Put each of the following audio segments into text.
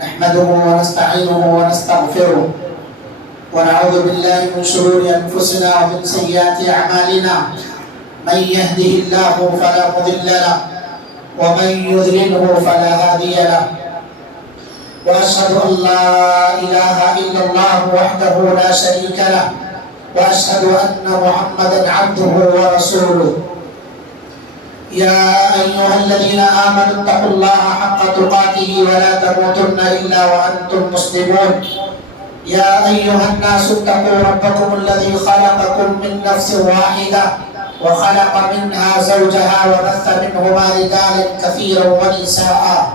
نحمده ونستعينه ونستغفره ونعوذ بالله من شرور أنفسنا ومن سيئات أعمالنا من يهده الله فلا مضل له ومن يضلله فلا هادي له وأشهد أن لا إله إلا الله وحده لا شريك له وأشهد أن محمدا عبده ورسوله يا أيها الذين آمنوا اتقوا الله حق تقاته ولا تموتن إلا وأنتم مسلمون يا أيها الناس اتقوا ربكم الذي خلقكم من نفس واحدة وخلق منها زوجها وبث منهما رجالا كثيرا ونساء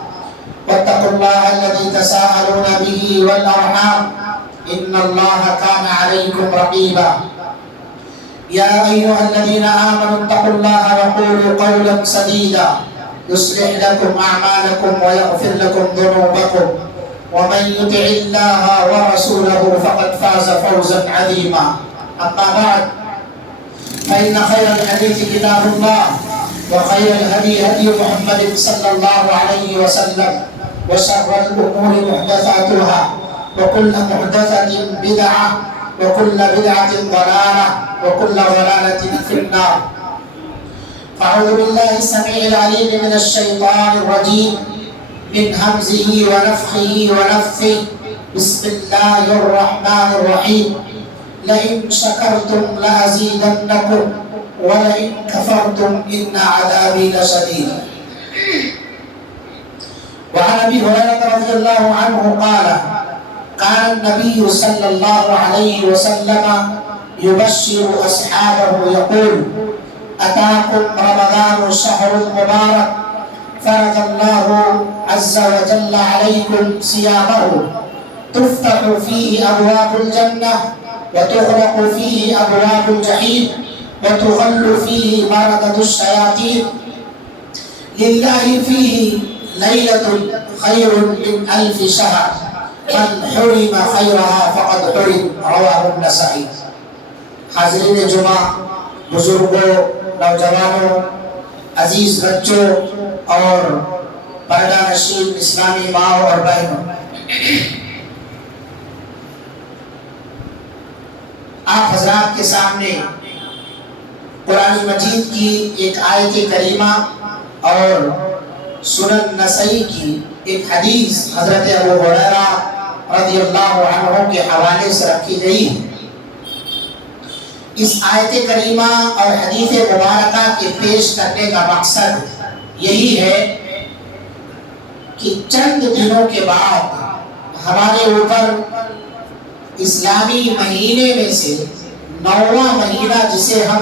واتقوا الله الذي تساءلون به والأرحام إن الله كان عليكم رقيبا يا أيها الذين آمنوا اتقوا الله وقولوا قولا سديدا يصلح لكم أعمالكم ويغفر لكم ذنوبكم ومن يطع الله ورسوله فقد فاز فوزا عظيما أما بعد فإن خير الحديث كتاب الله وخير الهدي هدي محمد صلى الله عليه وسلم وشر الأمور محدثاتها وكل محدثة بدعة وكل بدعة ضلالة وكل ضلالة في النار. أعوذ بالله السميع العليم من الشيطان الرجيم من همزه ونفخه ونفثه. بسم الله الرحمن الرحيم. لئن شكرتم لأزيدنكم ولئن كفرتم إن عذابي لشديد. وعن أبي هريرة رضي الله عنه قال كان النبي صلى الله عليه وسلم يبشر أصحابه يقول أتاكم رمضان شهر مبارك فرض الله عز وجل عليكم صيامه تفتح فيه أبواب الجنة وتغلق فيه أبواب الجحيم وتغل فيه مردة الشياطين لله فيه ليلة خير من 1000 شهر من حرم خيرها فقد حرم. رواه النسائی. حاضرین جمعہ، بزرگوں، نوجوانوں، عزیز بچوں اور پردہ نشین اسلامی ماں اور بہنوں، آپ حضرات کے سامنے قرآن مجید کی ایک آیت کریمہ اور سنن نسائی کی ایک حدیث حضرت ابو ہریرہ رضی اللہ عنہ کے حوالے سے رکھی گئی ہے۔ اس آیت کریمہ اور حدیث مبارکہ کے پیش کرنے کا مقصد یہی ہے کہ چند دنوں کے بعد ہمارے اوپر اسلامی مہینے میں سے 9واں مہینہ جسے ہم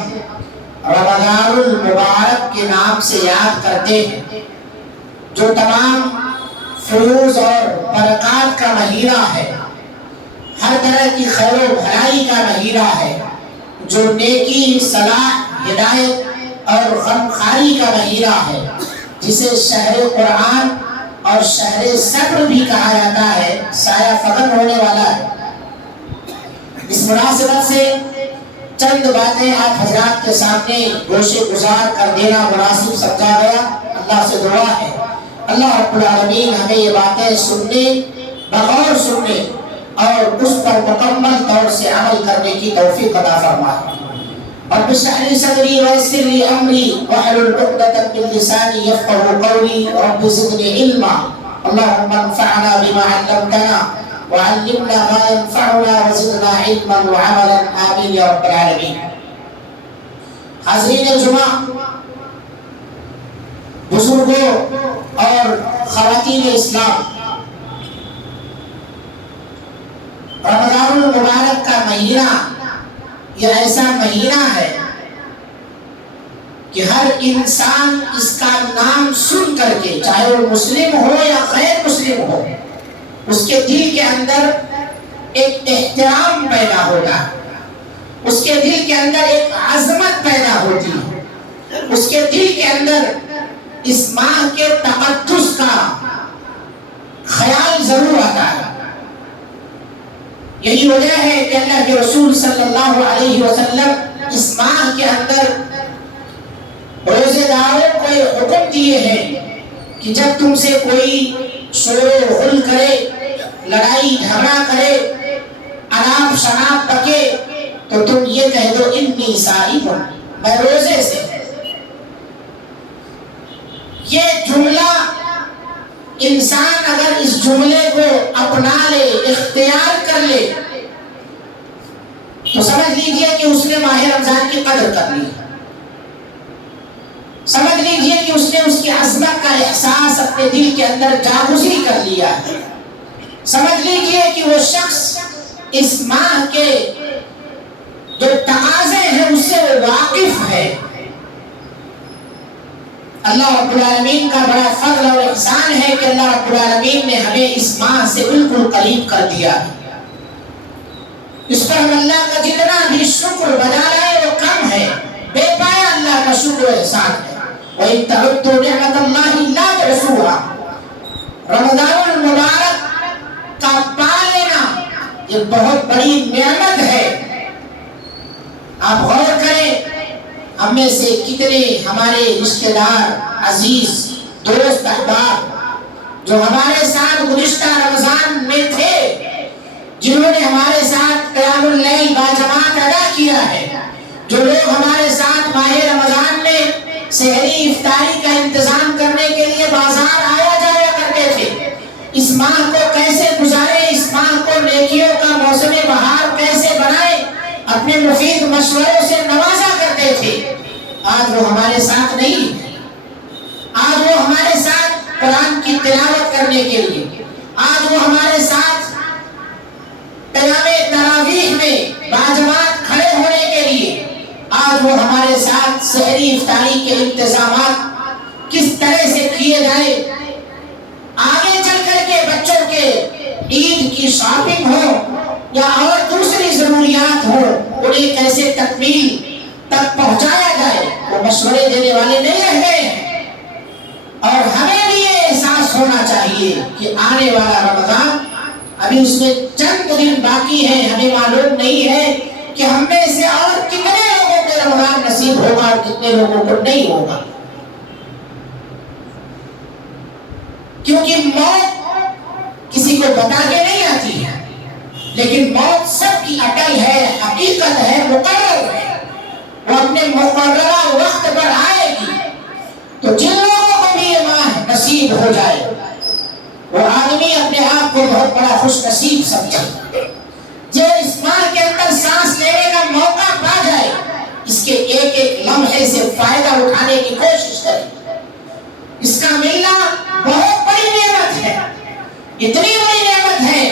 رمضان المبارک کے نام سے یاد کرتے ہیں، جو تمام فیوز اور برکات کا مہینہ ہے، ہر طرح کی خیر و بھلائی کا مہینہ ہے، جو نیکی، صلاح، ہدایت اور غمخواری کا مہینہ ہے، جسے شہر قرآن اور شہر صبر بھی کہا جاتا ہے، سایہ فغن ہونے والا ہے۔ اس مناسبت سے چند باتیں آپ حضرات کے سامنے گوشے گزار کر دینا مناسب سمجھا گیا۔ اللہ سے دعا ہے اللہ رب العالمین ہمیں یہ باتیں سننے، بغور سننے اور اس پر مکمل طور سے عمل کرنے کی توفیق عطا فرمائے۔ رب اشرح لي صدري ويسر لي امري واحلل عقدة من لساني يفقهوا قولي رب زدني علما اللهم انفعنا بما علمتنا وعلمنا ما ينفعنا وزدنا علما وعملا آمين يا رب العالمين۔ حاضرین جمعہ، بزرگوں اور خواتین اسلام، رمضان المبارک کا مہینہ یہ ایسا مہینہ ہے کہ ہر انسان اس کا نام سن کر کے، چاہے وہ مسلم ہو یا غیر مسلم ہو، اس کے دل کے اندر ایک احترام پیدا ہوتا ہے، اس کے دل کے اندر ایک عظمت پیدا ہوتی ہے، اس کے دل کے اندر اس ماہ کے تقدس کا خیال ضرور آتا ہے۔ یہی وجہ ہے کہ اللہ کے رسول صلی اللہ علیہ وسلم اس ماہ کے اندر روزے داروں کو یہ حکم دیے ہیں کہ جب تم سے کوئی شور و غل کرے لڑائی جھگڑا کرے، اناپ شناپ بکے، تو تم یہ کہہ دو انی صائم، میں روزے سے۔ یہ جملہ انسان اگر اس جملے کو اپنا لے، اختیار کر لے، تو سمجھ لیجئے کہ اس نے ماہ رمضان کی قدر کر لی، سمجھ لیجئے کہ اس نے اس کی عظمت کا احساس اپنے دل کے اندر جاگزی کر لیا، سمجھ لیجئے کہ وہ شخص اس ماہ کے جو تقاضے ہیں اس سے وہ واقف ہے۔ اللہ رب العالمین کا بڑا فضل اور احسان ہے کہ اللہ رب العالمین نے ہمیں اس ماہ سے بالکل قریب کر دیا۔ اس پر ہم اللہ کا جتنا بھی شکر بجا لائے وہ کم ہے، بے پایا اللہ کا شکر و احسان ہے۔ وَإِن تَعُدُّوا نِعْمَتَ اللَّهِ لَا تُحْصُوهَا، رمضان المبارک کا پا لینا یہ بہت بڑی نعمت ہے۔ آپ غور کریں، ہم میں سے کتنے ہمارے رشتہ دار، عزیز، دوست، احباب جو ہمارے ساتھ گزشتہ رمضان میں تھے، جنہوں نے ہمارے ساتھ قیام اللیل باجماعت ادا کیا ہے، جو لوگ ہمارے ساتھ ماہ رمضان میں سحری افطاری کا انتظام کرنے کے لیے بازار آیا جایا کرتے تھے، اس ماہ کو کیسے گزارے، اس ماہ کو نیکیوں کا موسم بہار کیسے بنائے، اپنے مفید مشوروں سے نوازا کرتے تھے، آج وہ ہمارے ساتھ نہیں ہے۔ آج وہ ہمارے ساتھ قرآن کی تلاوت کرنے کے لیے، آج وہ ہمارے ساتھ قیام تراویح میں باجماعت کھڑے ہونے کے لیے، آج وہ ہمارے ساتھ سحری افطاری کے انتظامات کس طرح سے کیے جائے، آگے چل کر کے بچوں کے عید کی شاپنگ ہو یا اور دوسری ضروریات ہو، انہیں کیسے تکمیل تک پہنچایا جائے، وہ مشورے دینے والے نہیں رہ گئے ہیں۔ اور ہمیں بھی یہ احساس ہونا چاہیے کہ آنے والا رمضان ابھی اس میں چند دن باقی ہیں، ہمیں معلوم نہیں ہے کہ ہم میں سے اور کتنے لوگوں کو رمضان نصیب ہوگا اور کتنے لوگوں کو نہیں ہوگا، کیونکہ موت کسی کو بتا کے نہیں آتی ہے، لیکن موت سب کی اٹل ہے، حقیقت ہے، مقرر ہے، وہ اپنے مقررہ وقت پر آئے گی۔ تو جن لوگوں کو بھی یہ ماہ نصیب ہو جائے، وہ آدمی اپنے آپ کو بہت بڑا خوش نصیب سمجھے، جو اس ماہ کے اندر سانس لینے کا موقع پا جائے، اس کے ایک ایک لمحے سے فائدہ اٹھانے کی کوشش کرے۔ اس کا ملنا بہت بڑی نعمت ہے، اتنی بڑی نعمت ہے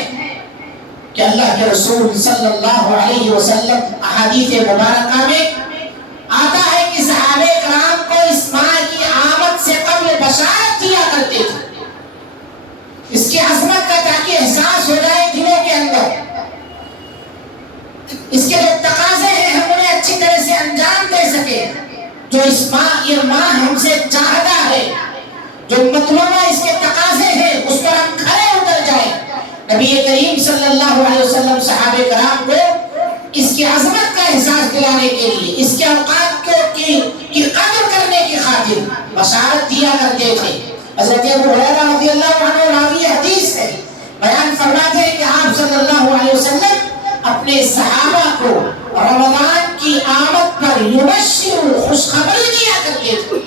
کہ اللہ کے رسول صلی اللہ علیہ وسلم احادیث مبارکہ میں آتا ہے کہ صحابہ کرام کو اس ماہ کی آمد سے قبل بشارت دیا کرتے تھے، اس کی عظمت کا تاکہ احساس ہو جائے دلوں کے اندر، اس کے جو تقاضے ہیں ہم انہیں اچھی طرح سے انجام دے سکے، جو اس ماہ یہ ماہ ہم سے چاہتا ہے، جو مطلوبہ اس کے تقاضے ہیں اس پر ہم کھڑے اتر جائیں۔ نبی کریم صلی اللہ علیہ وسلم صحابہ کرام کو اس کی عظمت کا احساس دلانے کے لیے، اس کے اوقات کی قدر کرنے کی خاطر بشارت دیا کرتے تھے۔ حضرت ابو ہریرہ رضی اللہ عنہ راوی حدیث ہے، بیان فرماتے ہیں کہ آپ صلی اللہ علیہ وسلم اپنے صحابہ کو رمضان کی آمد پر یبشر خوشخبری دیا کرتے تھے،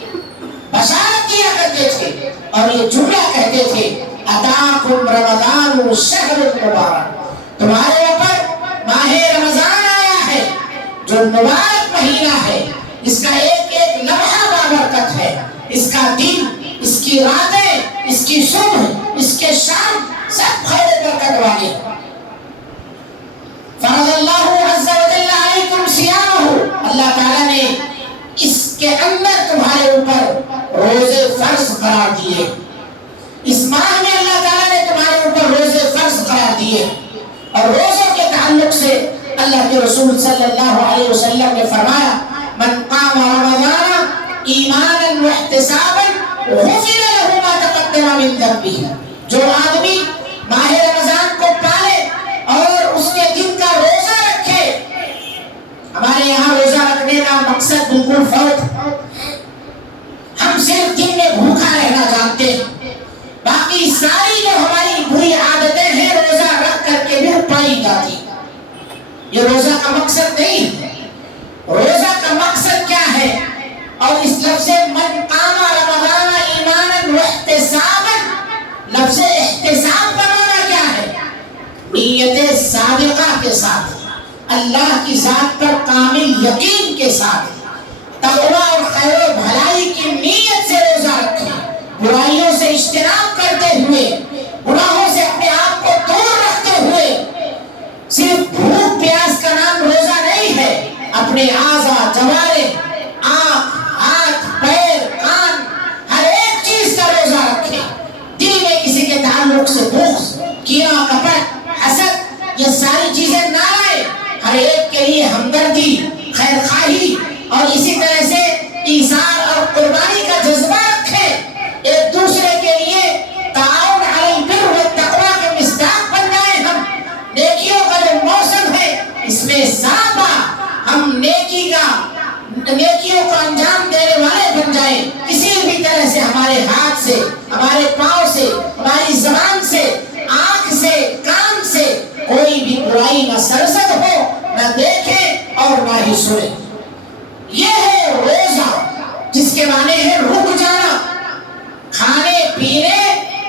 بشارت دیا کرتے تھے، اور یہ جملہ کہتے تھے اتاکم رمضان شہر مبارک، تمہارے اوپر ماہ رمضان آیا ہے جو مبارک مہینہ ہے، اس کا ایک ایک لمحہ بابرکت ہے، اس کا دن، اس کی راتیں، اس کی صبح، اس کے شام سب خیر برکت والے۔ فرض اللہ عز و جل علیکم صیامہ، اللہ تعالیٰ نے اس کے اندر تمہارے اوپر روزے فرض قرار دیے، اس ماہ میں اللہ تعالیٰ نے تمہارے اوپر روزے فرض قرار دیے۔ اور روزوں کے تعلق سے اللہ کے رسول صلی اللہ علیہ وسلم نے فرمایا من قام رمضان ایمانا واحتسابا غفر له ما تقدم من ذنبه، جو آدمی ماہ رمضان کو پالے اور اس کے دن کا روزہ رکھے، ہمارے یہاں روزہ رکھنے کا مقصد بالکل فرق، ہم صرف دن میں بھوکا رہنا جانتے ہیں، باقی ساری جو ہماری بری عادتیں ہیں روزہ یہ روزہ کا مقصد نہیں ہے۔ روزہ کا مقصد کیا ہے؟ اور اس لفظ من قام رمضان ایمانا واحتسابا، لفظ احتساب کا معنی کیا ہے؟ نیت صادقہ کے ساتھ، اللہ کی ذات پر کامل یقین کے ساتھ، تقویٰ اور خیر و بھلائی کی نیت سے روزہ رکھیں، برائیوں سے اجتناب کرتے ہوئے، گناہوں سے اپنے آپ کو دور رکھتے ہوئے۔ صرف بھوک پیاس کا نام روزہ نہیں ہے، اپنے اعضاء، جوارح، آنکھ، ہاتھ، پیر، کان، ہر ایک چیز کا روزہ رکھیں۔ دل میں کسی کے تعلق سے بغض، کینہ، کپٹ، حسد، یہ ساری چیزیں نہ لائیں۔ ہر ایک کے لیے ہمدردی، خیر خواہی اور اسی طرح سے ایثار اور قربانی کا جذبہ رکھیں۔ ایک دوسرے کے لیے تعاون علی البر والتقوی کے مصداق بن جائیں ہم۔ نیکیوں کا جو موسم ہے اس میں ساتھ ہم نیکیوں کو انجام دینے والے بن جائیں۔ کسی بھی طرح سے ہمارے ہاتھ سے، ہمارے پاؤں سے، ہماری زبان سے، آنکھ سے، کان سے کوئی بھی برائی نہ سرزد ہو، نہ دیکھیں اور نہ ہی سنیں۔ یہ ہے روزہ، جس کے معنی ہے رک جانا، کھانے پینے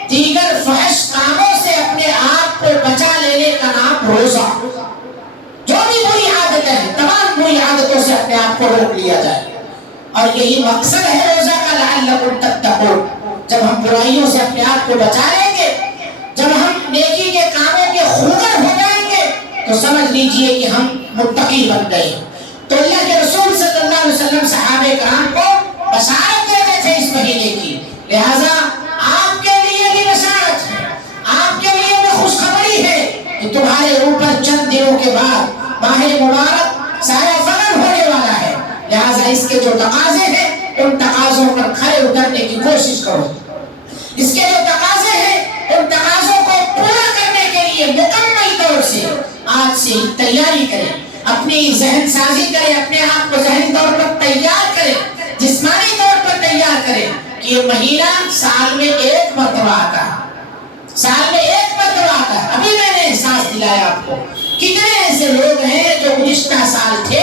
دیگر فحش کاموں سے اپنے آپ کو بچا لینے کا نام روزہ۔ جو بھی بری عادتیں ہیں، تمام بری عادتوں سے اپنے آپ کو روک لیا جائے، اور یہی مقصد ہے روزہ کا، لعلکم تتقون۔ جب ہم برائیوں سے اپنے آپ کو بچا لیں گے، جب ہم نیکی کے کاموں کے خوگر ہو جائیں گے، تو سمجھ لیجئے کہ ہم متقی بن گئے۔ تو اللہ کے رسول صلی اللہ علیہ وسلم صحابہ کرام کو بشارت دیتے تھے اس مہینے کی، لہذا آپ کے لیے بھی بشارت ہے، آپ کے لیے بھی خوشخبری ہے کہ تمہارے اوپر چند دنوں کے بعد ماہ مبارک سایہ فگن ہونے والا ہے، لہذا اس کے جو تقاضے ہیں ان تقاضوں پر کھڑے اترنے کی کوشش کرو۔ اس کے جو تقاضے ہیں ان تقاضوں کو پورا کرنے کے لیے مکمل طور سے آج سے تیاری کریں، اپنی ذہن سازی کریں، اپنے آپ کو ذہنی طور پر تیار کریں، جسمانی طور پر تیار کریں کہ یہ مہینہ سال میں ایک مرتبہ آتا ہے، سال میں ایک مرتبہ آتا ہے۔ ابھی میں نے احساس دلایا آپ کو، کتنے ایسے لوگ ہیں جو گزشتہ سال تھے،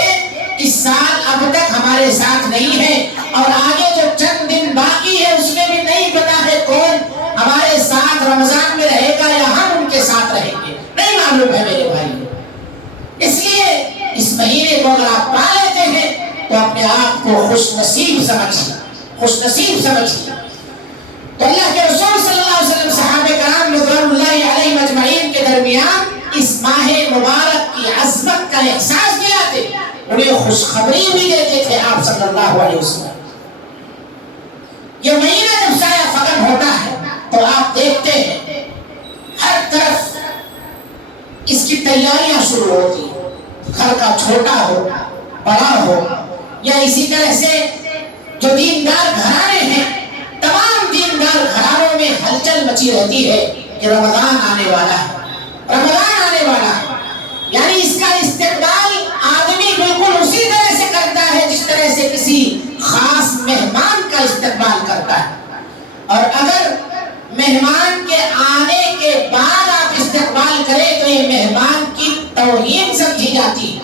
اس سال اب تک ہمارے ساتھ نہیں ہے، اور آگے جو چند دن باقی ہے اس میں بھی نہیں پتا ہے کون ہمارے ساتھ رمضان میں رہے گا یا ہم ان کے ساتھ رہیں گے، نہیں معلوم ہے میرے بھائی۔ اس لیے اس مہینے کو اگر آپ پا لیتے ہیں تو اپنے آپ کو خوش نصیب سمجھیے، خوش نصیب سمجھیے۔ تو اللہ کے رسول صلی اللہ علیہ وسلم صحابہ کرام رضوان اللہ علیہم اجمعین کے درمیان اس ماہ مبارک کی عظمت کا احساس دلاتے، انہیں خوشخبری بھی دیتے تھے آپ صلی اللہ علیہ وسلم۔ یہ مہینہ جب سایہ فگن ہوتا ہے تو آپ دیکھتے ہیں ہر طرف اس کی تیاریاں شروع ہوتی ہیں، گھر کا چھوٹا ہو، بڑا ہو، یا اسی طرح سے جو دیندار گھرانے ہیں، تمام دیندار گھرانوں میں ہلچل مچی رہتی ہے کہ رمضان آنے والا ہے، رمضان آنے والا ہے۔ یعنی اس کا استقبال آدمی بالکل اسی طرح سے کرتا ہے جس طرح سے کسی خاص مہمان کا استقبال کرتا ہے، اور اگر مہمان کے آنے کے بعد آپ استقبال کریں تو یہ مہمان کی توہین سمجھی جاتی ہے۔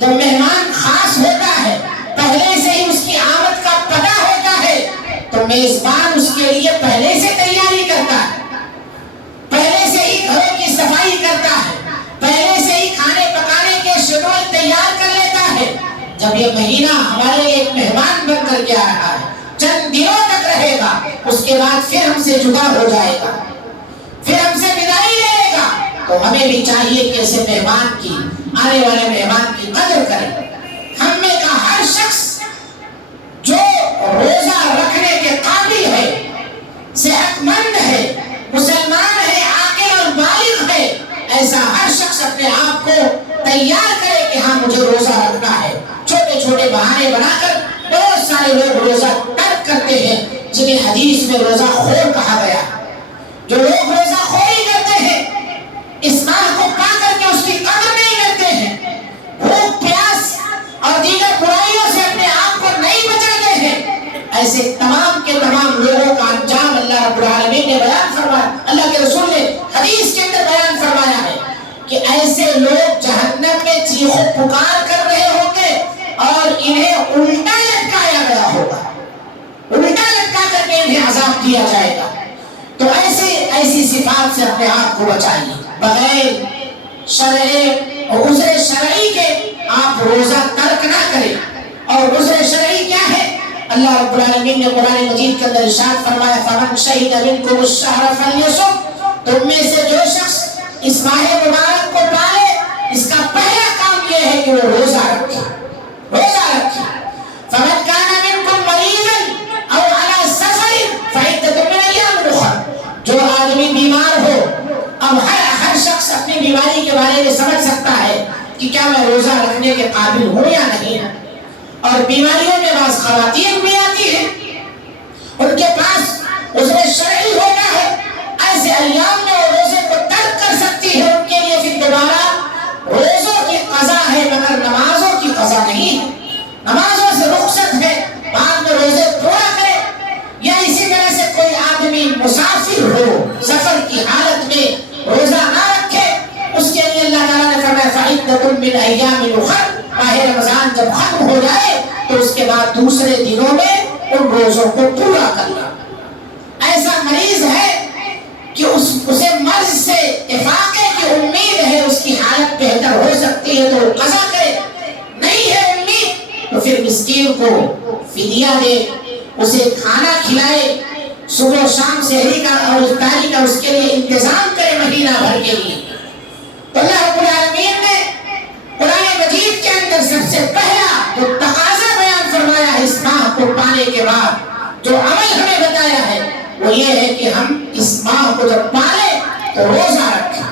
جب مہمان خاص ہوتا ہے، پہلے سے ہی اس کی آمد کا پتہ ہوتا ہے، تو میزبان اس کے لیے پہلے سے تیاری کرتا ہے، پہلے سے ہی گھروں کی صفائی کرتا ہے، پہلے سے ہی کھانے پکانے کے شیڈول تیار کر لیتا ہے۔ جب یہ مہینہ ہمارے لیے ایک مہمان بن کر کے آ رہا ہے، چند دنوں تک رہے گا، اس کے بعد پھر ہم سے جدا ہو جائے گا، پھر ہم سے بدائی لے گا، تو ہمیں بھی چاہیے کہ ایسے مہمان کی، آنے والے مہمان کی قدر کریں۔ ہم میں کا ہر شخص جو روزہ رکھنے کے قابل ہے، صحت مند ہے، مسلمان ہے، عاقل اور بالغ ہے، ایسا ہر شخص اپنے آپ کو تیار کرے کہ ہاں مجھے روزہ رکھنا ہے۔ چھوٹے چھوٹے بہانے بنا کر بہت سارے لوگ روزہ ترک کرتے ہیں، جنہیں حدیث میں روزہ خور کہا گیا۔ جو لوگ روزہ خوری کرتے ہیں، اس ماہ کو پا کر کے اس کی قدر نہیں کرتے ہیں، بھوک پیاس اور دیگر برائیوں سے اپنے آپ کو نہیں بچاتے ہیں، ایسے تمام کے تمام لوگوں کا انجام اللہ رب العالمین نے بیان فرمایا، اللہ کے رسول نے حدیث کے اندر بیان فرمایا ہے کہ ایسے لوگ جہنم پکار کر رہے ہوں گے اور انہیں الٹا لٹکایا گیا ہوگا، الٹا لٹکا کر کے انہیں عذاب دیا جائے گا۔ تو ایسی صفات سے اپنے آپ کو بچائیے، بغیر عذر شرعی کے آپ روزہ ترک نہ کریں۔ اور عذر شرعی کیا ہے؟ اللہ رب العالمین نے قرآن مجید کے اندر ارشاد فرمایا فمن شہد منکم الشہر فلیصم، تم میں سے جو شخص اس ماہ مبارک کو پالے اس کا پہلا کام یہ ہے کہ وہ روزہ رکھے، روزہ رکھے۔ فمن کان منکم مریضا او علی سفر فعدۃ من ایام اخر، جو آدمی بیمار ہو، اب ہر شخص اپنی بیماری کے بارے میں سمجھ سکتا ہے کہ کیا میں روزہ رکھنے کے قابل ہوں یا نہیں، اور بیماریوں میں بعض خواتین بھی آتی ہیں ان کے پاس عذر شرعی ہوتا ہے، ایسے ایام میں وہ روزے کو ترک کر سکتی ہے، ان کے لیے پھر دوبارہ روزوں کی قضا ہے مگر نمازوں کی قضا نہیں ہے، نمازوں سے رخصت ہے، بعد میں روزے پورا کرے۔ یا اسی طرح سے کوئی آدمی مسافر ہو، سفر کی حالت میں روزہ نہ رکھے، اس کے لیے اللہ تعالیٰ نے فرمایا فعدۃ من ایام اخر، ماہ رمضان جب ختم ہو جائے تو اس کے بعد دوسرے دنوں میں ان روزوں کو پورا کرنا۔ ایسا مریض ہے کہ اسے مرض سے افاقے کی امید ہے، اس کی حالت بہتر ہو سکتی ہے تو وہ قضا کرے، نہیں ہے امید تو پھر مسکین کو فدیہ دے، اسے کھانا کھلائے، صبح و شام سحری کا اور افطاری کا اس کے لیے انتظام کرے مہینہ بھر کے لیے۔ تو اللہ رب العالمین نے قرآن مجید کے اندر سب سے پہلا جو تقاضا بیان فرمایا ہے اس ماہ کو پانے کے بعد، جو عمل ہمیں بتایا ہے وہ یہ ہے کہ ہم اس ماہ کو جب پالیں تو روزہ رکھیں۔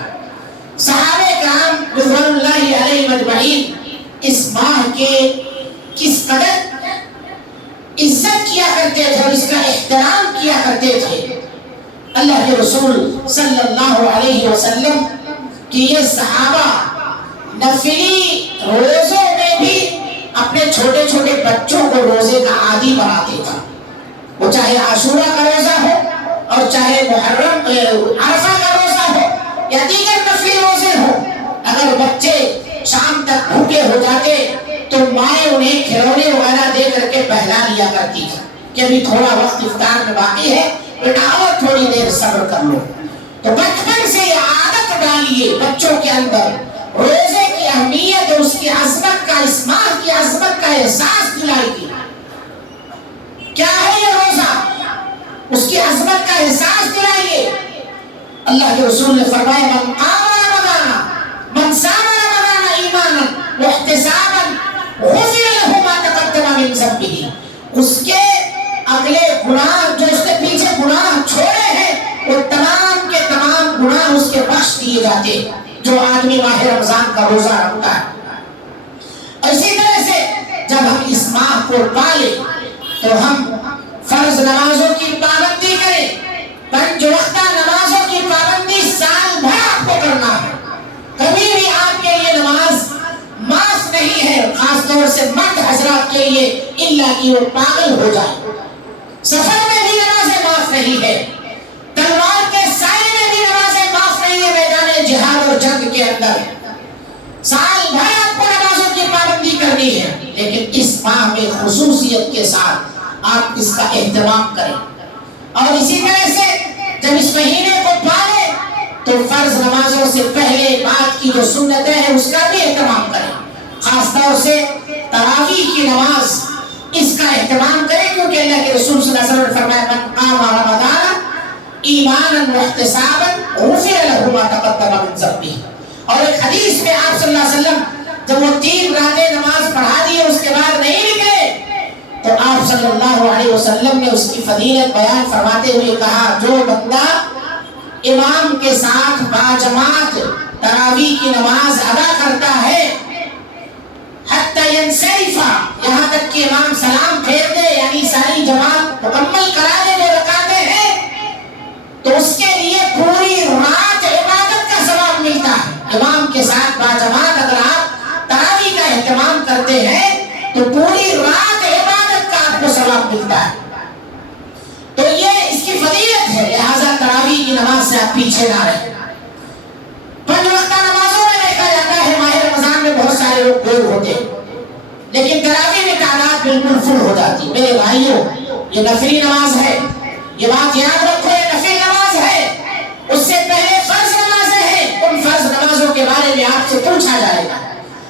صحابہ کرام رضوان اللہ علیہ مجمعین اس ماہ کے کس قدر عزت کیا کرتے تھے اور اس کا احترام کیا کرتے تھے۔ اللہ کے رسول صلی اللہ علیہ وسلم کہ یہ صحابہ نفلی روزوں میں بھی اپنے چھوٹے چھوٹے بچوں کو روزے کا عادی بناتے تھے، وہ چاہے عاشورہ کا روزہ ہو اور چاہے محرم عرفہ کا روزہ ہو یا دیگر نفلی روزے ہو، اگر بچے شام تک بھوکے ہو جاتے تو مائیں انہیں کھلونے وغیرہ دے کر کے بہلا لیا کرتی تھی کہ ابھی تھوڑا وقت افطار میں باقی ہے، بیٹا اور تھوڑی دیر صبر کر لو۔ تو بچپن سے یہ عادت ڈالیے بچوں کے اندر، روزے کی اہمیت اور اس کی عظمت کا، اس ماہ کی عظمت کا احساس دلائیے۔ کیا ہے یہ روزہ؟ اس کی عظمت کا احساس دلائیے۔ اللہ کے رسول نے فرمایا من قام رمضان من صام رمضان ایمانا واحتسابا غفر له ما تقدم من ذنبه، اس کے اگلے گناہ جو اس کے پیچھے گناہ چھوڑے ہیں وہ تمام کے تمام گناہ اس کے بخش دیے جاتے جو آدمی ماہ رمضان کا روزہ رکھتا ہے۔ اسی طرح سے جب ہم اس ماہ کو پالیں تو ہم فرض نمازوں کی پابندی کریں، پنج وقتہ نمازوں کی پابندی سال بھر آپ کو کرنا ہے، کبھی بھی آپ کے لیے نماز معاف نہیں ہے، خاص طور سے مرد حضرات کے لیے الا کہ وہ پاگل ہو جائے۔ سفر میں بھی نمازیں معاف نہیں ہے، تلوار کے سائے میں بھی نمازیں معاف نہیں ہے، میدان جہاد اور جنگ کے اندر سال بھر آپ کو نمازوں کی پابندی کرنی ہے، لیکن اس ماہ میں خصوصیت کے ساتھ آپ اس کا اہتمام کریں۔ اور اسی طرح سے جب اس مہینے کو پالیں تو فرض نمازوں سے پہلے بعد کی جو سنتیں ہیں اس کا بھی اہتمام کریں، خاص طور سے تراویح کی نماز، اس کا اہتمام کریں، کیونکہ اللہ کے رسول صلی اللہ علیہ وسلم نے فرمایا من قام رمضان ایمانا واحتسابا غفر له ما تقدم من ذنبه۔ اور ایک حدیث میں آپ صلی اللہ علیہ وسلم جب وہ 3 راتیں نماز پڑھا دی اور اس کے بعد نہیں نکلے تو آپ صلی اللہ علیہ وسلم نے اس کی فضیلت بیان فرماتے ہوئے کہا جو بندہ امام کے ساتھ باجماعت تراویح کی نماز ادا کرتا ہے حتی ینصرف، یہاں تک کہ امام سلام پھیر دے، یعنی ساری جماعت مکمل کرا دے جو رکعتیں ہیں، تو اس کے لیے پوری رات عبادت کا ثواب ملتا ہے۔ امام کے ساتھ باجماعت اگر آپ تراویح کا اہتمام کرتے ہیں تو پوری رات عبادت کا آپ کو ثواب ملتا ہے۔ تو یہ اس کی فضیلت ہے، لہذا تراویح کی نماز سے آپ پیچھے نہ رہیں۔ 5 وقتہ نمازوں میں دیکھا جاتا ہے ماہ رمضان میں بہت سارے لوگ گول ہوتے، لیکن تراویح میں تعداد بالکل فل ہو جاتی۔ میرے بھائیوں، یہ نفلی نماز ہے، یہ بات یاد رکھو، یہ نفلی نماز ہے، اس سے پہلے فرض نمازیں ہیں، ان فرض نمازوں کے بارے میں آپ سے پوچھا جائے گا،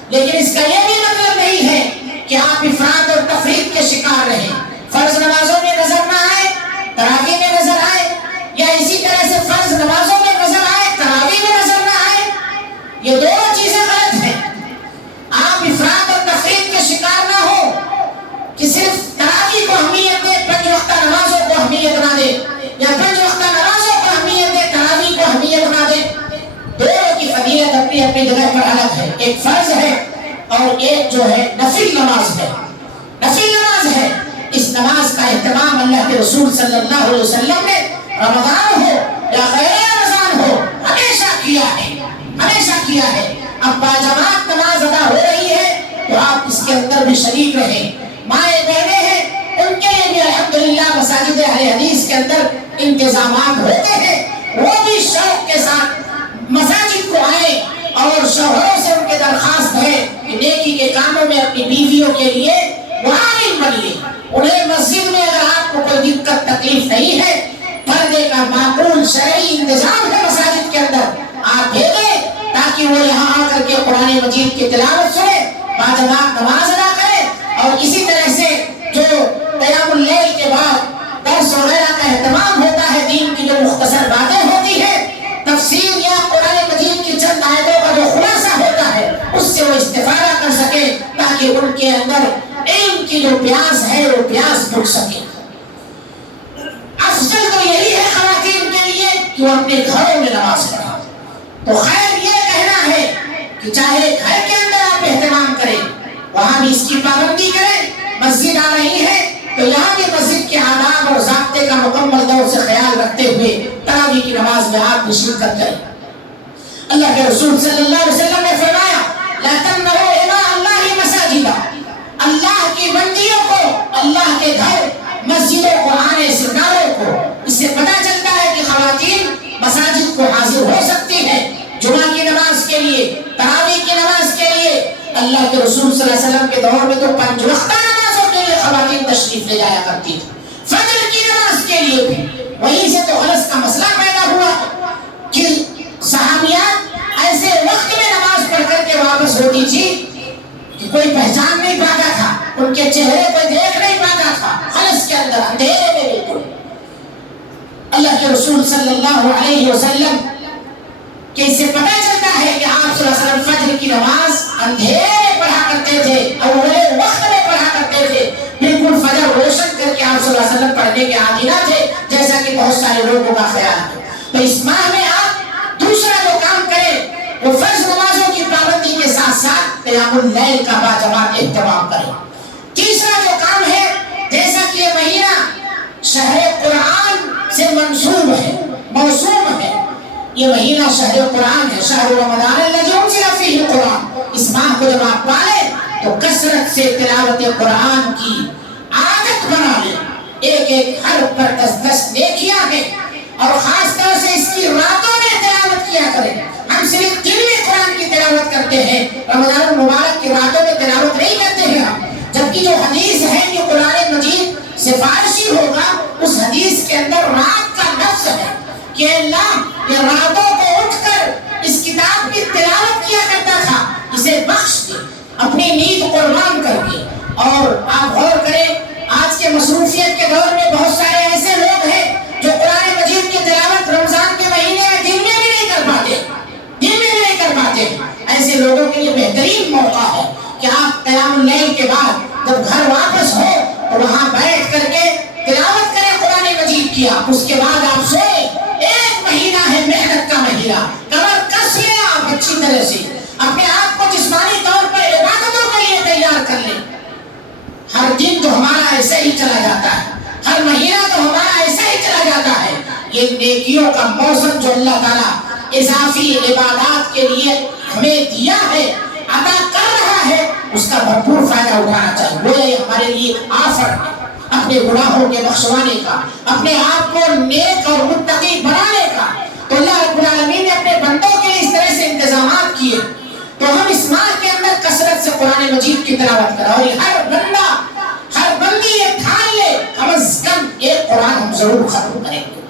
لیکن اس کا یہ بھی مطلب نہیں ہے کہ آپ افراط اور تفریط کے شکار رہیں، فرض نمازوں میں نظر نہ آئے، تراویح میں نظر آئے، یا اسی طرح سے فرض نمازوں میں نظر آئے، تراویح میں نظر نہ آئے، یہ دونوں چیزیں غلط ہیں۔ آپ افراط اور تفریط کے شکار نہ ہو کہ صرف تراویح کو اہمیت دے، 5 وقتہ نمازوں کو اہمیت نہ دے، یا 5 وقتہ نمازوں کو اہمیت دے، تراویح کو اہمیت نہ دے۔ دونوں کی فضیلت اپنی اپنی جگہ پر الگ ہے، ایک فرض ہے اور ایک جو ہے نفل نماز ہے، نفل نماز ہے۔ اس نماز کا اہتمام اللہ کے رسول صلی اللہ علیہ وسلم نے رمضان ہو یا غیر رمضان ہو ہمیشہ کیا ہے، ہمیشہ کیا ہے۔ اب باجماعت نماز ادا ہو رہی ہے تو آپ اس کے اندر بھی شریک رہیں، مائیں بہنیں ہیں ان کے لیے بھی الحمدللہ مساجد اہل حدیث کے اندر انتظامات ہوتے ہیں، وہ بھی شوق کے ساتھ مساجد کو آئیں اور شوہروں سے ان کے درخواست ہے کہ نیکی کے کاموں میں اپنی بیویوں کے لیے معاون بنیے۔ انہیں مسجد میں اگر آپ کو کوئی دقت تکلیف نہیں ہے، پردے کا معقول شرعی انتظام ہے مساجد کے اندر، آپ بھیجیں تاکہ وہ یہاں آ کر کے قرآن مجید کی تلاوت سنے، باجماعت نماز ادا کرے، اور اسی طرح سے جو قیام اللیل کے بعد درس وغیرہ کا اہتمام ہوتا ہے، دین کی جو مختصر باتیں ہوتی ہیں، تفسیر یا قرآن مجید کی چند آیتوں کا جو خلاصہ ہوتا ہے، اس سے وہ استفادہ کر سکے تاکہ ان کے اندر علم کی جو پیاس ہے وہ پیاس بجھ سکے۔ افضل تو یہی ہے خواتین کے لیے کہ وہ اپنے گھروں میں نماز پڑھیں۔ تو خیر یہ کہنا ہے کہ چاہے گھر کے اندر آپ اہتمام کریں، وہاں بھی اس کی پابندی کریں، مسجد آ رہی ہے تو یہاں بھی مسجد کے آداب اور ضابطے کا مکمل طور سے خیال رکھتے ہوئے تراویح کی نماز میں آپ بھی شرکت کریں۔ اللہ کے رسول صلی اللہ علیہ وسلم نے فرمایا، لا تمنعوا اماء اللہ مساجد، اللہ کی بندیوں کو، اللہ کے گھر مسجدوں کو آنے سے نہ روکو۔ اس سے پتہ چلتا ہے کہ خواتین مساجد کو حاضر ہو سکتی ہیں، جمعہ کی نماز کے لیے، تراویح کی نماز کے لیے۔ اللہ کے رسول صلی اللہ علیہ وسلم کے دور میں تو 5 وقتہ نمازوں کے لیے خواتین تشریف لے جایا کرتی تھی، فجر کی نماز کے لیے بھی۔ وہیں سے تو غلط کا مسئلہ پیدا ہوا کہ صحابیات ایسے وقت میں نماز پڑھ کر کے واپس ہوتی تھی کہ کوئی پہچان نہیں پاتا تھا، ان کے چہرے کو دیکھ نہیں پاتا تھا، خلس کے اندر اندھیرے میں بالکل۔ اللہ کے رسول صلی اللہ علیہ وسلم کہ اس سے پتہ چلتا ہے کہ آپ صلی اللہ علیہ وسلم فجر کی نماز اندھیرے میں پڑھا کرتے تھے، اولے وقت میں پڑھا کرتے تھے، بالکل فجر روشن کر کے آپ صلی اللہ علیہ وسلم پڑھنے کے عادی نہ تھے، جیسا کہ بہت سارے لوگوں کا خیال ہے۔ تو اس ماہ میں آپ دوسرا جو کام کریں وہ فرض نمازوں کی پابندی کے ساتھ ساتھ قیام اللیل کا باجماعت اہتمام کریں۔ تیسرا جو کام ہے، جیسا کہ یہ مہینہ شہر قرآن سے منسوب ہے، موسوم ہے، یہ مہینہ شہر قرآن ہے، شہر رمضان الذی انزل فیہ القرآن۔ اس ماہ کو جب آپ پالیں تو کثرت سے تلاوت قرآن کی عادت بنا لیں، ایک ایک حرف پر 10 نیکیاں ہیں، اور خاص طور سے اس کی راتوں میں تلاوت کیا کریں۔ ہم صرف دن میں قرآن کی تلاوت کرتے ہیں، رمضان المبارک کی راتوں میں تلاوت نہیں کرتے ہیں ہم، جبکہ جو حدیث ہے کہ قرآن مجید سفارشی ہوگا، اس حدیث کے اندر رات کا لفظ ہے کہ اللہ یہ راتوں کو اٹھ کر اس کتاب کی تلاوت کیا کرتا تھا، اسے بخش دے اپنی نیند قربان کر کے۔ اور آپ غور کریں، آج کے مصروفیت کے دور میں بہت سارے ایسے لوگ ہیں جو قرآن مجید کی تلاوت رمضان کے مہینے میں دن میں بھی نہیں کر پاتے، دن میں بھی نہیں کر پاتے۔ ایسے لوگوں کے لیے بہترین موقع ہے کہ آپ قیام اللیل کے بعد جب گھر واپس ہو تو وہاں بیٹھ کر کے تلاوت کریں قرآن مجید کی، اس کے بعد آپ سوئیں۔ ایک مہینہ ہے محنت کا مہینہ، کمر کس لیں آپ اچھی طرح سے، اپنے آپ کو جسمانی طور پر عبادتوں کے لیے تیار کر لیں۔ ہر دن تو ہمارا ایسا ہی چلا جاتا ہے، ہر مہینہ تو ہمارا ایسا ہی چلا جاتا ہے۔ یہ نیکیوں کا موسم جو اللہ تعالیٰ اضافی عبادات کے لیے ہمیں دیا ہے، عطا کر رہا ہے، اس کا بھرپور فائدہ اٹھانا چاہیے۔ وہ یہ ہمارے لیے آفر ہے اپنے گناہوں کے بخشوانے کا، اپنے آپ کو نیک اور متقی بنانے کا۔ تو اللہ رب العالمین نے اپنے بندوں کے لیے اس طرح سے انتظامات کیے، تو ہم اس ماہ کے اندر کثرت سے قرآن مجید کی تلاوت کرے. اور یہ ہر بندی یہ ٹھان لے کم از کم ایک قرآن ہم ضرور ختم کریں گے.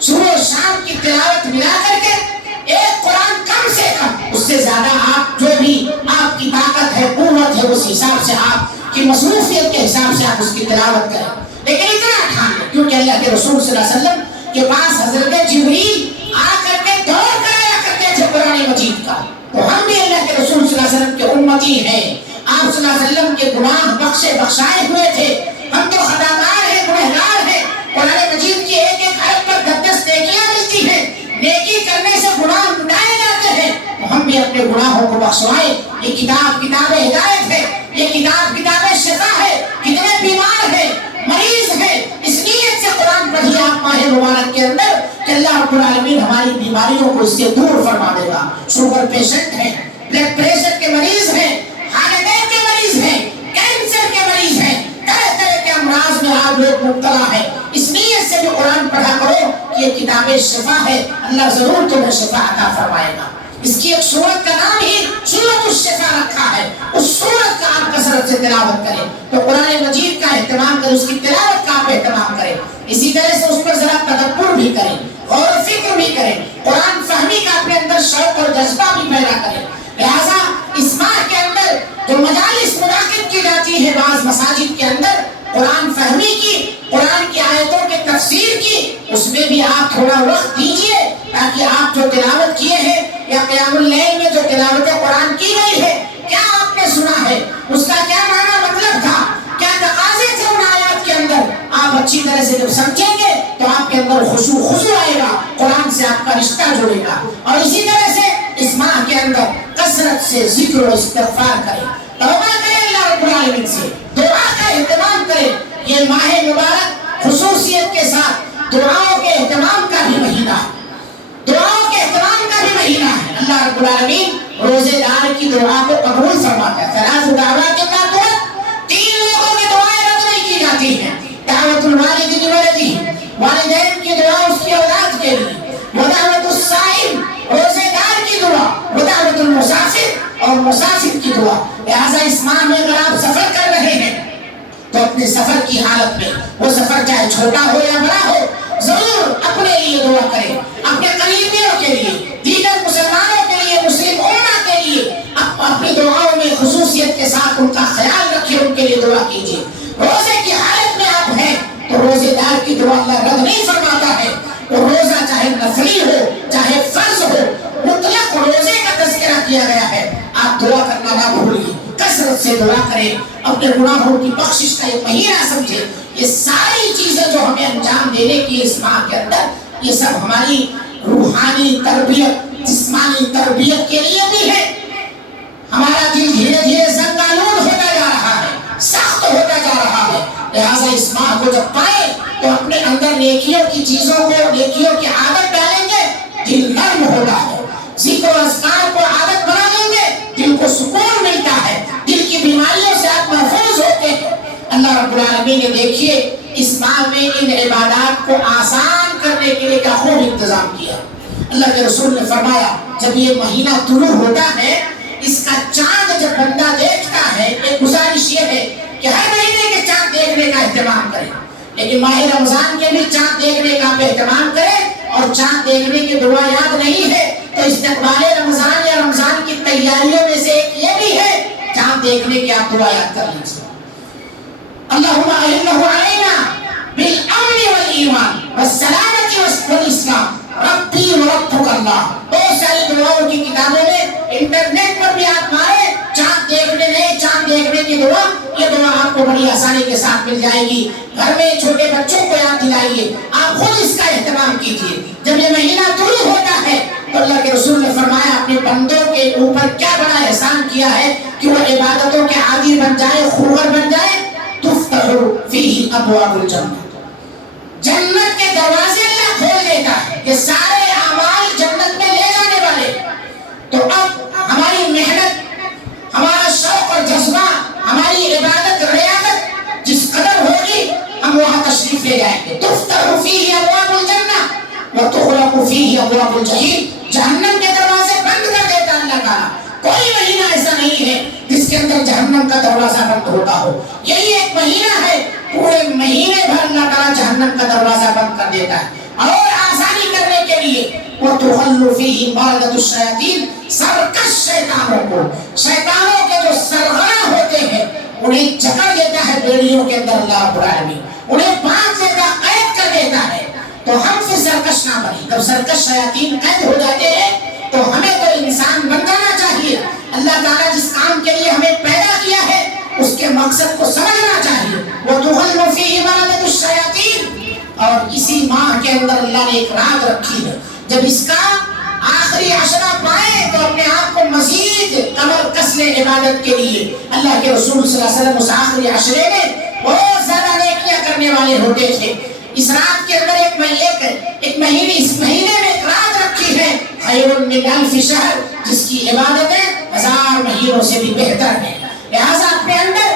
صبح و شام کی تلاوت ملا کر کے ایک قرآن کم سے کم، اس سے زیادہ آپ جو بھی آپ کی طاقت ہے، قوت ہے، اس حساب سے آپ کی مصروفیت کے حساب سے آپ اس کی تلاوت کریں. لیکن اتنا ٹھان لیں، کیونکہ اللہ کے رسول صلی اللہ علیہ وسلم کے پاس حضرت جبریل آ کر کے دور کرایا کرتے تھے قرآن مجید کا. تو ہم بھی اللہ کے رسول صلی اللہ علیہ وسلم کے امتی ہیں. آپ صلی اللہ علیہ وسلم کے گناہ بخشائے ہوئے تھے. ہم تو خطاکار ہیں، گنہگار ہیں. قرآن مجید کی ایک ایک حرف پر 10 نیکیاں ملتی ہیں. نیکی کرنے سے گناہ مٹائے جاتے ہیں. تو ہم بھی اپنے گناہوں کو بخشوائیں. یہ کتاب ہدایت ہے، یہ کتاب شفا ہے. کتنے بیمار ہیں، مریض ہیں، اس نیت سے قرآن پڑھیے آپ ماہ مبارک کے اندر کہ اللہ رب العالمین ہماری بیماریوں کو اس سے دور فرما دے گا. شوگر پیشنٹ ہیں، بلڈ پریشر کے مریض ہیں، ہارٹ اٹیک کے مریض ہیں، کینسر کے مریض ہیں، طرح طرح کے امراض میں آپ لوگ مبتلا ہیں. اس نیت سے بھی قرآن پڑھا کرو کہ یہ کتاب شفا ہے. اللہ ضرور تمہیں شفا عطا فرمائے گا. اس کی ایک سورت کا نام ہی سورۃ الشفا رکھا ہے. اس سورت کا آپ کثرت سے تلاوت کریں. تو قرآن مجید کا اہتمام کریں، اس کی تلاوت کا آپ اہتمام کریں. اسی طرح سے اس پر ذرا تدبر بھی کریں، غور و فکر بھی کریں. قرآن فہمی کا اپنے اندر شوق اور جذبہ بھی پیدا کریں. لہٰذا اس ماہ کے اندر جو مجالس منعقد کی جاتی ہے بعض مساجد کے اندر قرآن فہمی کی، قرآن کی آیتوں کے تفسیر کی، اس میں بھی آپ تھوڑا وقت دیجئے تاکہ آپ جو تلاوت کیے ہیں یا قیام اللیل میں جو تلاوت قرآن کی گئی ہے، کیا آپ نے سنا ہے، اس کا کیا معنی مطلب تھا، کیا تقاضے تھے ان آیات کے اندر، آپ اچھی طرح سے جب سمجھیں گے تو آپ کے اندر خضوع آئے گا، قرآن سے آپ کا رشتہ جڑے گا. اور اسی طرح سے اس ماہ کے اندر کثرت سے ذکر و استغفار کریں، توبہ کریں اللہ رب العالمین سے، دعا کا اہتمام کریں. یہ ماہ مبارک خصوصیت کے ساتھ دعاؤں کے اہتمام کا بھی مہینہ ہے، دعاؤں کے اہتمام کا بھی مہینہ ہے. اللہ رب العالمین روزے دار کی دعا کو قبول فرماتا ہے. ثلاث دعوات لا ترد، 3 لوگوں کی دعائیں رد نہیں کی جاتی ہیں. دعوت الوالد لولدہ، والدین کی دعا اس کی اولاد کے لیے، ودعوت الصائم روزے دار کی دعا، ودعوت المسافر اور مسافر کی دعا. لہذا اس ماہ میں اگر آپ سفر کر رہے ہیں تو اپنے سفر کی حالت میں، وہ سفر چاہے چھوٹا ہو یا بڑا ہو، ضرور اپنے لیے دعا کریں، اپنے قریبیوں کے لیے، دیگر مسلمانوں کے لیے، مسلم امہ کے لیے اپنی دعاؤں میں خصوصیت کے ساتھ ان کا خیال رکھیں، ان کے لیے دعا کیجیے. روزے کی حالت میں آپ ہیں تو روزے دار کی دعا اللہ رد نہیں فرماتا ہے. روزہ چاہے نفلی ہو چاہے فرض ہو، مطلق روزے کا تذکرہ کیا گیا ہے. آپ دعا کرنا نہ بھولیے، کثرت سے دعا کریں، اپنے گناہوں کی بخشش کا یہ مہینہ سمجھے. یہ ساری چیزیں جو ہمیں انجام دینے کی اس ماہ کے اندر، یہ سب ہماری روحانی تربیت، جسمانی تربیت کے لیے بھی ہے. ہمارا دل دھیرے دھیرے زنگ آلود ہوتا جا رہا ہے، سخت ہوتا جا رہا ہے. لہٰذا اس ماہ کو جب پائے تو اپنے اندر نیکیوں کی چیزوں کو، نیکیوں کی عادت ڈالیں گے، دل نرم ہوتا ہے. ذکر و اذکار کو عادت بنا لیں گے، دل کو سکون ملتا ہے، دل کی بیماریوں سے آپ محفوظ ہوتے ہیں. اللہ رب العالمین نے دیکھیے اس ماہ میں ان عبادات کو آسان کرنے کے لیے کیا خوب انتظام کیا. اللہ کے رسول نے فرمایا جب یہ مہینہ طلوع ہوتا ہے، اس کا چاند جب بندہ دیکھتا ہے، ایک گزارش یہ ہے کہ ہر مہینے کے چاند دیکھنے کا اہتمام کریں، لیکن ماہ رمضان کے بھی چاند دیکھنے کا اہتمام کریں. اور چاند دیکھنے کی دعا یاد نہیں ہے تو استقبال رمضان یا رمضان کی تیاریوں میں سے ایک یہ بھی ہے، چاند دیکھنے کی آپ دعا یاد کر لیجیے. اللہم اہلہ علینا بالامن والایمان والسلامت والاسلام ربی وربک اللہ. بہت ساری دعاؤں کی کتابوں میں، انٹرنیٹ پر بھی آپ مارے چاند دیکھنے، نئے چاند دیکھنے کی دعا، یہ دعا آپ کو بڑی آسانی کے ساتھ مل جائے گی. گھر میں چھوٹے بچوں کو یاد دلائیے، آپ خود اس کا اہتمام کیجیے. جب یہ مہینہ طلوع ہوتا ہے تو اللہ کے رسول نے فرمایا اپنے بندوں کے اوپر کیا بڑا احسان کیا ہے کہ وہ عبادتوں کے عادی بن جائے، خوگر بن جائے. تفتح فیہ ابواب الجنہ، جنت کے دروازے اللہ کھول دیتا ہے. یہ سارے اعمال جنت میں لے جانے والے. تو اب ہماری محنت، ہمارا شوق اور جذبہ، ہماری عبادت ریاضت جس قدر ہوگی، ہم وہاں تشریف لے جائیں گے. تفتح فیہ ابواب الجنہ وتغلق فیہ ابواب الجحیم. جہنم کے دروازے بند کر دیتا اللہ تعالیٰ. کوئی مہینہ ایسا نہیں ہے جس کے کے اندر جہنم کا دروازہ بند ہوتا ہو. یہی ایک مہینہ ہے، پورے مہینے بھر اللہ تعالیٰ جہنم کا دروازہ بند کر دیتا ہے. اور آسانی کرنے کے لیے وَتُغَلُّ فِيهِ مَرَدَةُ الشَّيَاطِينِ، سرکش شیطانوں کو، شیطانوں کے جو سرغنہ ہوتے ہیں انہیں جکڑ دیتا ہے بیڑیوں کے اندر اللہ رب العالمین، انہیں باندھ دیتا، قید کر دیتا ہے. تو ہم پھر سرکش نہ بنیں. جب سرکش شیاطین قید ہو جاتے ہیں تو ہمیں تو انسان بن جانا چاہیے. اللہ تعالیٰ جس کام کے لیے ہمیں پیدا کیا ہے اس کے مقصد کو سمجھنا چاہیے. وَتُغَلُّ فِيهِ مَرَدَةُ الشَّيَاطِينِ، اور اسی ماہ کے اندر اللہ نے ایک رات رکھی ہے. جب اس کا آخری عشرہ پائے تو اپنے آپ کو مزید کمر کس لیں عبادت کے لیے. اللہ کے رسول صلی اللہ علیہ وسلم اس آخری عشرے میں بہت زیادہ نیکیاں کرنے والے ہوتے تھے. اس رات کے اندر ایک مہینے، اس مہینے میں ایک رات رکھی ہے خیر من الف شہر، جس کی عبادتیں 1000 مہینوں سے بھی بہتر ہیں. لہٰذا اپنے اندر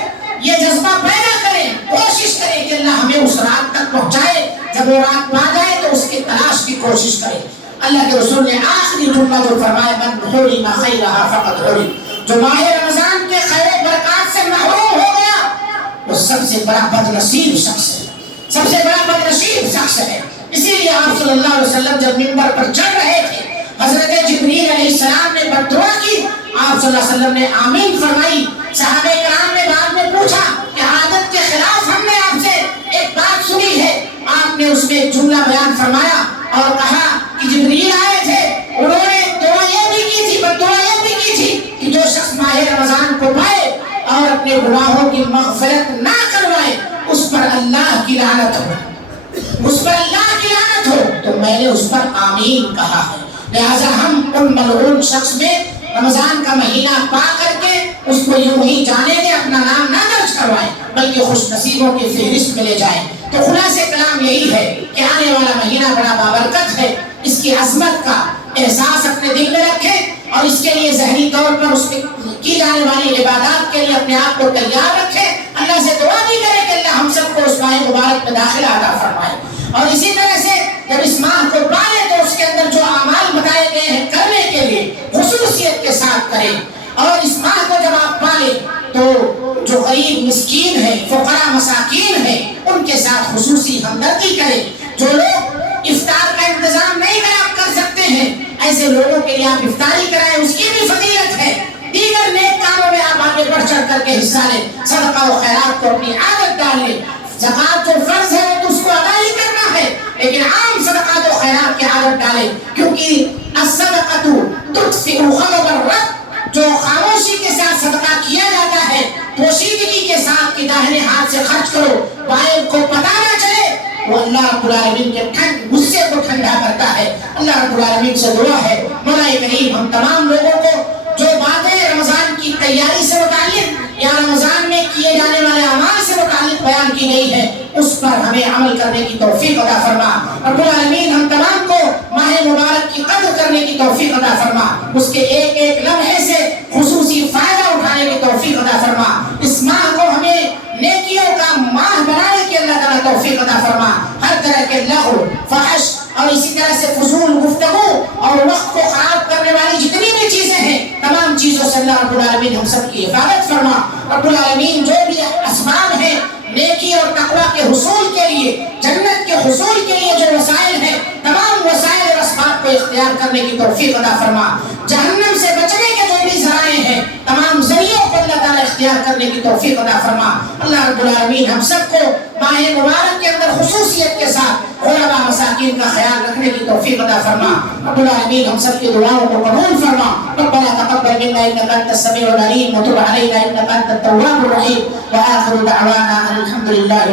یہ جذبہ پیدا کریں، کوشش کریں کہ اللہ ہمیں اس رات تک پہنچائے. جب وہ رات پا جائے تو اس کی تلاش کی کوشش کریں. اللہ کے رسول نے آخری جملہ جو فرمایا من حرم خیرہا فقد حرم، جو ماہ رمضان کے خیر و برکات سے محروم ہو گیا وہ سب سے بڑا بد نصیب شخص ہے، سب سے بڑا بد نصیب شخص ہے. اسی لیے آپ صلی اللہ علیہ وسلم جب منبر پر چڑھ رہے تھے، حضرت جبریل علیہ السلام نے بد دعا کی، آپ صلی اللہ علیہ وسلم نے آمین فرمائی. صحابہ کرام نے بعد میں پوچھا کہ عادت کے خلاف ہم نے آپ سے ایک بات سنی ہے. آپ نے اس میں ایک جملہ بیان فرمایا اور کہا کہ جبریل آئے تھے، انہوں نے دعا یہ بھی کی تھی، بد دعا یہ بھی کی تھی کہ جو شخص ماہ رمضان کو پائے اور اپنے گناہوں کی مغفرت نہ کروائے اس پر اللہ کی لعنت ہو، اس پر اللہ کی لعنت ہو. تو میں نے اس پر آمین کہا ہے. لہٰذا ہم ان ملعون شخص میں رمضان کا مہینہ پا کر کے اس کو یوں ہی جانے دیں، اپنا نام نہ درج کروائیں بلکہ خوش نصیبوں کی فہرست میں لے جائیں. تو خلاصہ کلام یہی ہے کہ آنے والا مہینہ بڑا بابرکت ہے. اس کی عظمت کا احساس اپنے دل میں رکھیں اور اس کے لیے ذہنی طور پر اس میں کی جانے والی عبادات کے لیے اپنے آپ کو تیار رکھیں. اللہ سے دعا بھی کریں کہ اللہ ہم سب کو اس ماہ مبارک میں داخلہ عطا فرمائے. اور اسی طرح سے جب اس ماہ کو پالیں تو اس کے اندر جو اعمال بتائے گئے ہیں کرنے کے لیے خصوصیت کے ساتھ کریں. اور اس ماہ کو جب آپ پالیں تو جو غریب مسکین ہیں، فقراء مساکین ہیں، ان کے ساتھ خصوصی ہمدردی کریں. جو لوگ افطار کا انتظام نہیں کر سکتے ہیں ایسے لوگوں کے لیے آپ افطاری کرائیں، اس کی بھی فضیلت ہے. دیگر نیک کاموں میں آپ آگے بڑھ چڑھ کر کے حصہ لیں. صدقہ و خیرات کو اپنی عادت ڈال لیں. زکوٰۃ جو فرض ہے تو اس کو ادا ہی کرنا ہے، لیکن عام صدقات و خیرات کی عادت ڈالیں، کیونکہ الصدقۃ تطفئ غضب الرب، جو خاموشی کے ساتھ صدقہ کیا جاتا ہے پوشیدگی کے ساتھ کہ داہنے ہاتھ سے خرچ کرو، بائیں کو پتہ نہ چلے، وہ اللہ رب العالمین کے غصے کو ٹھنڈا کرتا ہے. اللہ رب العالمین سے دعا ہے مولا کریم ہم تمام لوگوں کو جو باتیں رمضان کی تیاری سے متعلق یا رمضان میں کیے جانے والے اعمال سے متعلق بیان کی گئی ہے اس پر ہمیں عمل کرنے کی توفیق عطا فرما. رب العالمین ہم تمام کو ماہ مبارک کی قدر کرنے کی توفیق عطا فرما، اس کے ایک ایک لمحے سے خصوصی فائدہ اٹھانے کی توفیق عطا فرما. اس ماہ کو ہمیں نیکیوں کا ماہ بنانے کی اللہ تعالیٰ توفیق عطا فرما. ہر طرح کے لغو، فحش اور اسی طرح سے فضول گفتگو اور وقت کو خراب کرنے والی جتنی بھی چیزیں ہیں تمام چیزوں سے اللہ رب العالمین ہم سب کی حفاظت فرما. رب العالمین جو بھی اسباب ہیں نیکی اور تقوی کے حصول کے لیے، جنت کے حصول کے لیے جو وسائل ہیں تمام وسائل اور اسباب کو اختیار کرنے کی توفیق عطا فرما. جہنم سے بچنے کے جو بھی ذرائع ہیں تمام ذریعوں کو اللہ تعالیٰ اختیار کرنے کی توفیق عطا فرما. اللہ رب العالمین ہم سب کو ماہ مبارک کے اندر خصوصیت کے ساتھ غرباء مساکین کا خیال رکھنے کی توفیق عطا فرما. رب العالمین ہم سب کی دعاؤں کو قبول فرما. ربنا تقبل منا انك انت السميع العليم وتب علينا انك انت التواب الرحيم واخر دعوانا الحمد لله.